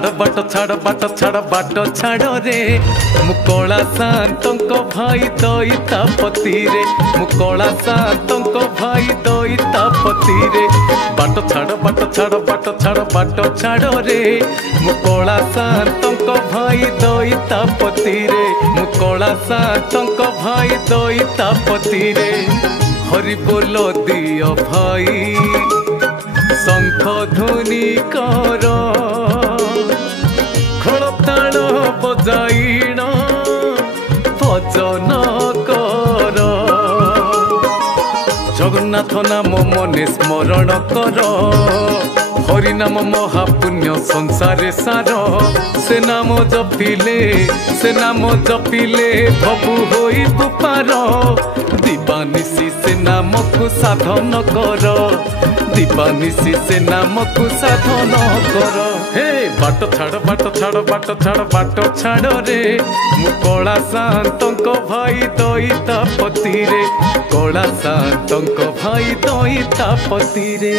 छाड़ बाट छाड़ रे मुकला शांतंक भाई दईतापति रे मुकला शांतंक भाई दईतापति रे बाट छाड़ रे मुकला शांतंक भाई दईतापति रे मुकला शांतंक भाई दईतापति रे हरि बोल दियो भाई शंख ध्वनि कर खड़ताल बजाइण भजन कर जगन्नाथ नाम मने स्मरण कर हरि नाम महापुण्य संसारे सार से नाम जपिले भबु होई पार दिवानिशी से नाम को साधन कर दिवानिशी से नाम को साधन कर हे बाट छाड़ रे मुकला शांतंक भाई दईतापति रे कला शांतंक भाई दईतापति रे।